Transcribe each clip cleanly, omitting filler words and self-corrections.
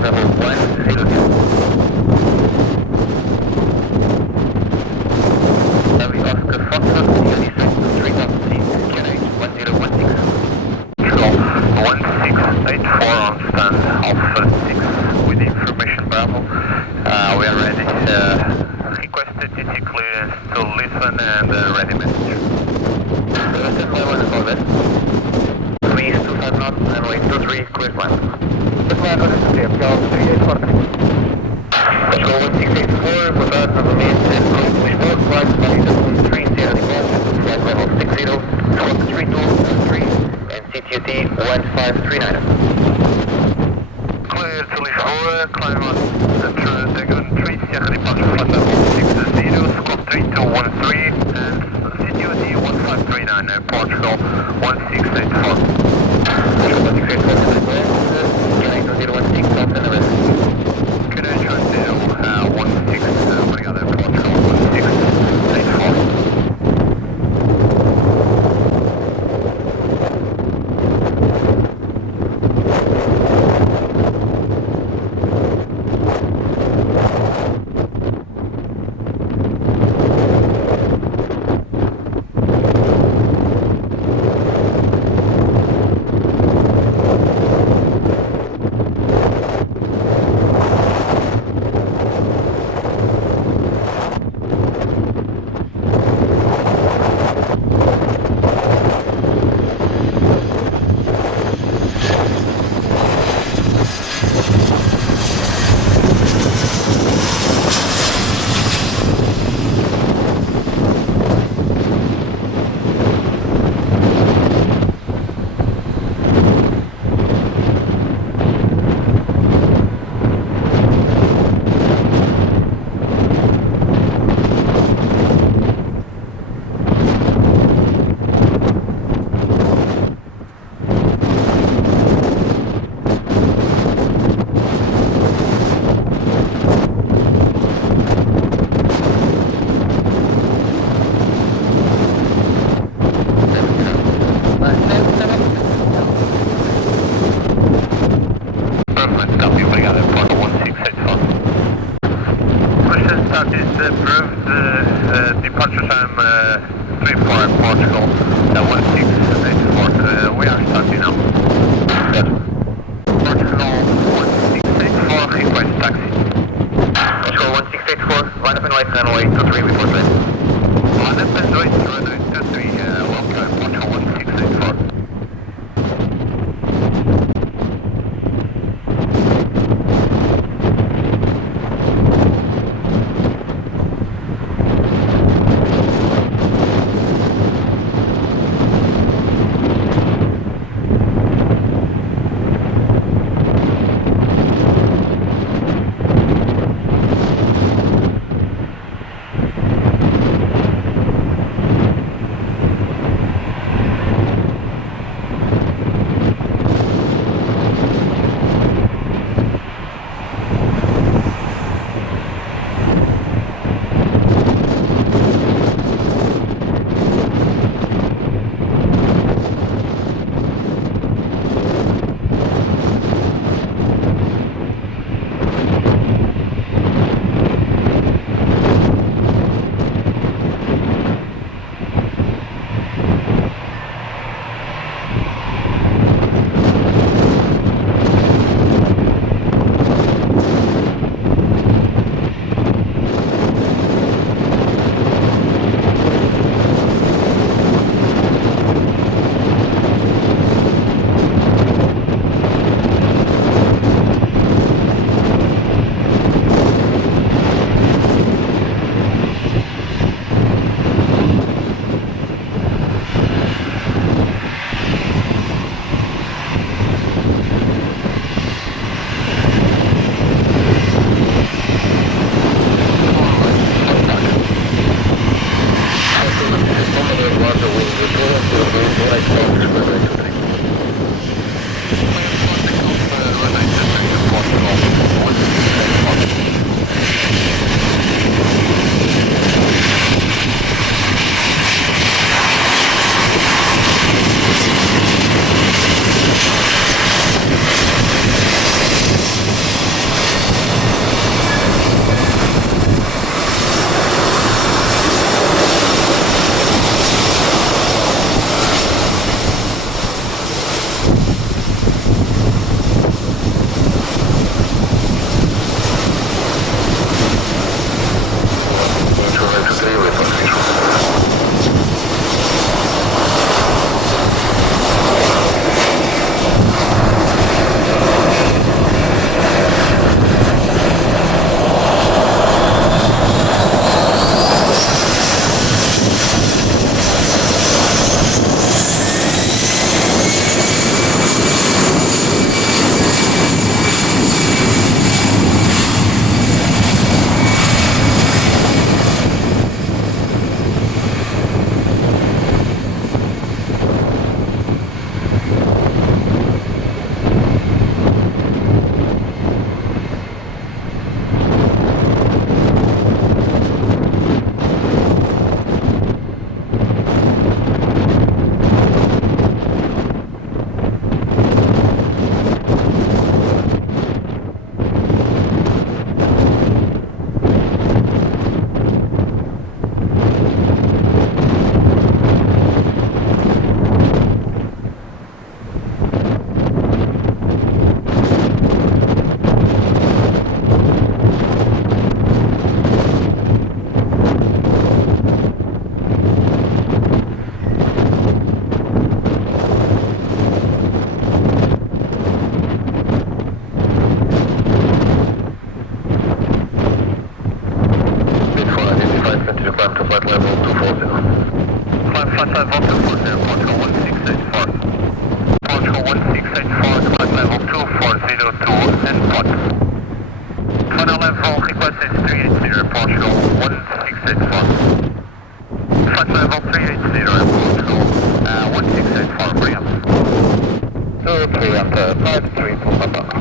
level 100. Heavy Oscar Foxtrot, Unisex 3000 KNH 1016. Control 1684 on stand, Alpha 6 with information Bravo. We are ready. Requested TC clearance to listen and ready message. Listen, my one is all this. Please 25 knots, runway 23, clear climb. Clear climb, on is clear, PL 384. Control 1684, boa tarde, novamente, Cruise Lisboa, flight Madeira 30, departure, flight level 60, Fox 3213, and CTUT 1539. Clear to Lisboa, climb on Dragon 3, Sierra departure flight level 60, squawk 3213, and CTUT 1539, Portugal 1684. Portugal 1684, Canal 016, South and West. Canal 16, obrigado, Portugal 1684. Departure time 34 Portugal 1684. We are starting now. Good. Portugal 1684, request taxi. Portugal 1684, line up and right runway 23 before trend. Line up and right runway 23, welcome Portugal 1684. climb to flight level 240. Climb flight level 240, Portugal 1684. Portugal 1684, flight level 2402 and pot. Final level request is 380, Portugal 1684. Flight level 380, Portugal 1684, bring up. 03 after 53 for Papa.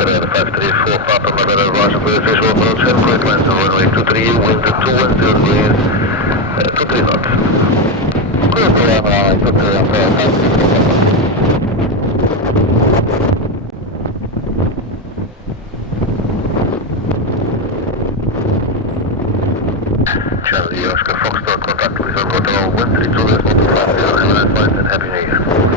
Madeira 534 Papa, Madeira, Roger, clear visual approach and quick lines on runway 23, wind 210 degrees, 23 knots. Clear to runway 23 after 534 Papa. Charlie, Oscar, Foxtrot, contact with on control 132.25, have a nice flight and happy new year.